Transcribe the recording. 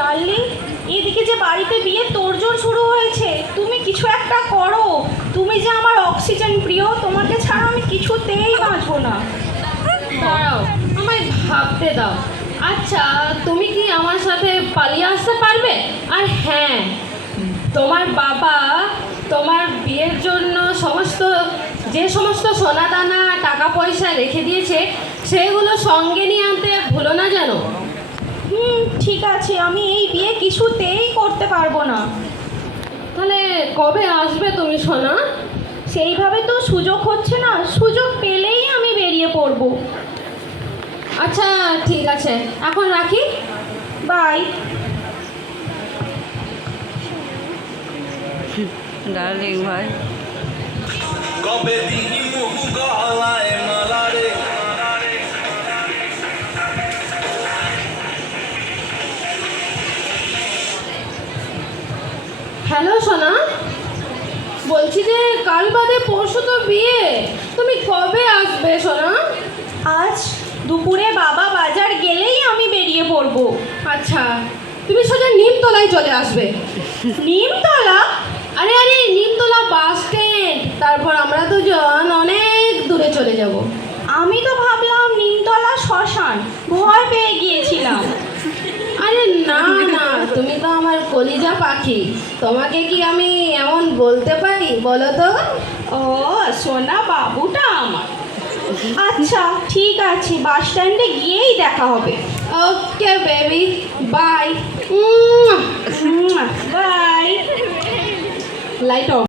Darling, এদিকে যে বাড়িতে বিয়ে তোড়জোড় শুরু হয়েছে, তুমি কিছু একটা করো। তুমি যে আমার অক্সিজেন প্রিয়, তোমাকে ছাড়া আমি কিছুতেই বাঁচবো না। দাঁড়াও, আমায় ভাবতে দাও। আচ্ছা, তুমি কি আমার সাথে পালিয়ে আসতে পারবে? আর হ্যাঁ, তোমার বাবা তোমার বিয়ের জন্য যে সমস্ত সোনাদানা টাকা পয়সা রেখে দিয়েছে সেগুলো সঙ্গে নিয়ে আনতে ভুলো না যেন। ঠিক আছে, আমি এই বিয়ে কিছুতেই করতে পারবো না। তাহলে কবে আসবে তুমি সোনা? সেইভাবে তো সুযোগ হচ্ছে না, সুযোগ পেলেই আমি বেরিয়ে পড়বো। আচ্ছা ঠিক আছে, এখন রাখি, বাই। ডার্লিং ভাই, কবে দিই মুখ গলায় মালা রে। হ্যালো সোনা, বলছি যে কাল বাদে পরশু তো বিয়ে, তুমি কবে আসবে সোনা? আজ দুপুরে বাবা বাজার গেলেই আমি বেরিয়ে পড়বো। আচ্ছা, তুমি সোজা নিমতলায় চলে আসবে। নিমতলা? আরে আরে, নিমতলা বাস স্ট্যান্ড, তারপর আমরা দুজন অনেক দূরে চলে যাব। আমি তো ভাবলাম নিমতলা শ্মশান, ভয় পেয়ে গিয়েছিলাম। আরে না না, তুমি তো আমার কলিজা পাখি, তোমাকে কি আমি এমন বলতে পারি বলো তো? ও, সোনা বাবুটা আমার। আচ্ছা ঠিক আছে, বাস স্ট্যান্ডে গিয়েই দেখা হবে। Okay baby, bye. Bye. Light of.